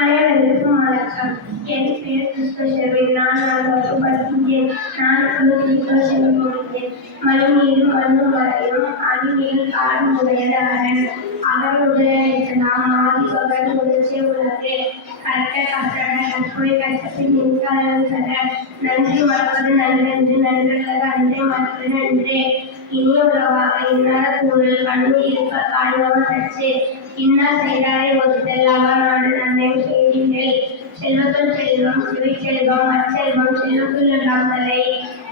அனைவருக்கும் வணக்கம். என் பெயர் கிருஷ்ணசெல்வி. நான் 4வது படிக்கின்றேன். நான் சொல்லிக் மணிநீரும் மண்ணும் மலையும் அணிநீர் காடும் உடையது அரண். அவன் உடையெல்லாம் ஆதிபகன் உணர்ச்சி உள்ளது. கற்க கற்றட கற்புரை கற்றபின் நிற்காத நன்றி மறப்பது நன்றென்று நன்றல்லது அன்றை மறப்பது நன்றே. இனி உலவாக இன்னாத கூறல் கண்டு இருப்ப காண்பவன் தச்சு. இன்னா செய்தாரை ஒருத்தல் அவனாடு நன்மை செய்தீர்கள். செல்வத்துள் செல்வம் செவிச்செல்வம் அச்செல்வம் செல்வத்துள் எல்லாம் தலை.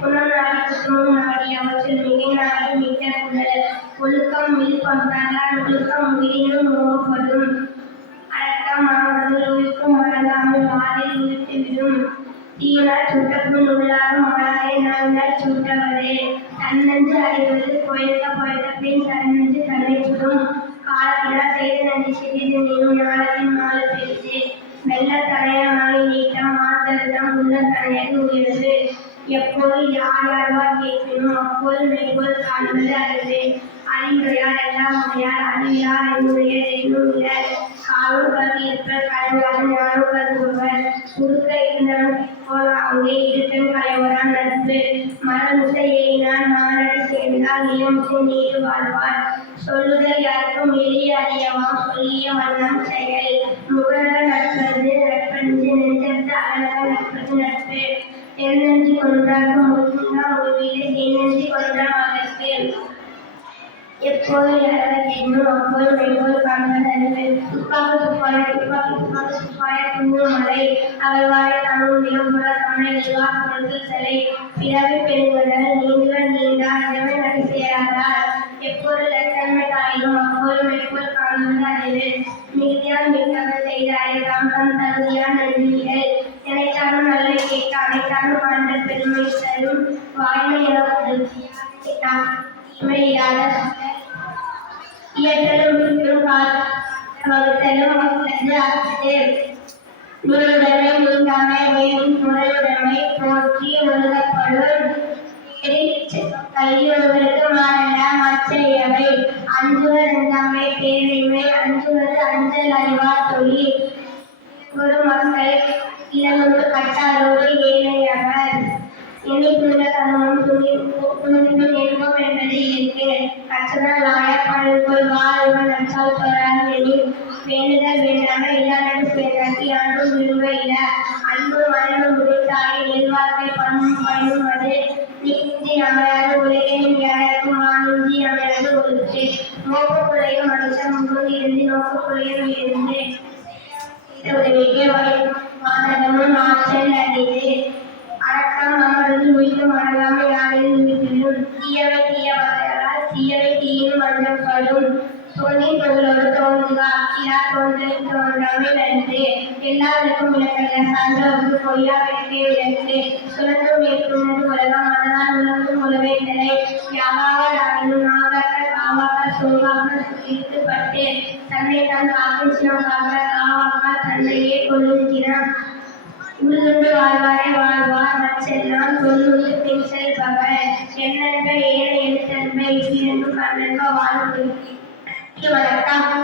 குணம் நாடி குற்றமும் நாடி அவற்றில் மிகை நாடி மிக்க குடல். ஒழுக்கம் விழுப்பம் தகரான் ஒழுக்கம் உயிரினும் நோவப்படும். அடக்கம் ஆவதில் உயிர்க்கும் அடங்காமல் வாதில் உயிர்த்துவிடும். தீயினால் சுட்டப்புண் உள்ளாரும் ஆளாரை நாவினால் சுட்டவரே. தன்னஞ்சு அறிவது பொய்க்க பொய்த்த பின் தன்னஞ்சு தன்னை சுடும். காலத்தினால் செய்த நன்றி சிறிது நீரும் நாளத்தின் நாலு பெரிது. மெல்ல தனைய நாளை நீட்டம் மாத்தருதம் உள்ள தனையது உயர்வு. எப்போது யார் யார்வார் கேட்பினும் அப்போது மெய்ப்போல் காண்பது அறிவு. அறிவுடையார் எல்லாம் உடையார் அறிவியார் என்னுடைய என்னும் இல. காலும் கருதி இருப்பர் கலைவாத ஞானம் கருதுபவர். உடுக்க இருந்தவன் போல் அங்கே இருத்தன் கலைவரான் நட்பு. மரமிசை ஏறினான் மானடி சேர்ந்தால் நிலமிசை நீடு வாழ்வார். சொல்லுதல் யாருக்கும் எளிய அறியவாம் சொல்லிய வண்ணம் செயல். முகநல நட்பது நட்பன்று நெஞ்சத்து அழக நட்பது நட்பு. தென்னஞ்சி கொன்றார்க்கும் முற்றுண்டா உருவீடு தென்னஞ்சி கொன்றாம் அதற்கு. எப்போது என்னும் அப்போது மெய்போல் காண்பது அறிவு. துப்பாக்கு துப்பாய துண்ணும் மலை. அவள்வாரை தனும் நிலம்புற தமனை இல்வார் பொருள் சிலை. பிறவி பெருங்கடல் நீந்துவர் நீண்டார் இடமே நடி சேராதார். எப்போது லட்சன்மை தாயினும் அப்போது மெய்போல் காண்பது அறிவு. மிகுதியால் மிக்கவர் செய்தாரே தாம் தம் தகுதியால் நன்றிகள். நினைத்தாலும் நல்ல கேட்க அனைத்தாலும் ஆண்ட பெருமை தரும். வாய்மை எனப்படும் தீமையில்லாத இயற்றலும் விற்றும் வகுத்தலும் வகுத்தது அறது. முறையுடைமை நீங்காமை வேணும் முறையுடைமை போற்றி ஒழுகப்படும். கல்வியொருவருக்கு மாறல்ல மற்றையவை. அஞ்சுவர் அஞ்சாமை பேரின்மை அஞ்சுவது அஞ்சல் அறிவார் தொழில். ஒரு மக்கள் இளநூறு கட்டாரோடு ஏழையவர். எண்ணிப்புள்ள கர்மம் துணிந்தும் என்போம் என்பது இயற்கை. கற்றதால் ஆய பலன்கொள் வாழ்வன் நற்றால் பெறார் எனின். வேண்டுதல் வேண்டாமல் இல்லாத சேர்ந்தாக்கி அன்பும் விரும்ப இல. அன்பும் அன்பும் முடித்தாய் நெல்வாழ்க்கை பண்பும் பயனும் அது. நீந்தி அமையாது உலகின் யாருக்கும் ஆணிஞ்சி அமையாது ஒழுக்கு. மோப்பக்குள்ளையும் மனுஷன் முன்பு இருந்து நோக்கக்குள்ளையும் இருந்து உதவிக்கு வாதகமும் ஆற்றல் அறிந்து. அடக்கம் அமர்ந்து உயிர்க்கும் அடங்காமை யாரையும் உயிர்த்திடும். தீயவை தீய வகையால் தீயவை தீயினும் அஞ்சப்படும். தோன்றின் பொருளோடு தோன்றுக அக்கிலா தோன்றலின் தோன்றாமை நன்று. எல்லாருக்கும் விளக்கல்ல சான்றோருக்கு பொய்யா விளக்கே விளக்கு. சுழன்றும் மேற்கொண்டது உலகம் அதனால் உலகம் உலகை தலை. யாவாக ஆகினும் நாவாக காவாக சோகாக இழுத்துப்பட்டு. தன்னை தான் காக்கும் சினம் காக்க காவாக தன்னையே கொள்ளும் சினம். உள்ளுண்டு வாழ்வாரே வாழ்வார் மற்றெல்லாம் தொல்லுண்டு பின் செல்பவர். எண்ணென்ப ஏழை எழுத்தன்ப இவ்விரண்டும் கண்ணென்ப வாழ்வு. வணக்கம்.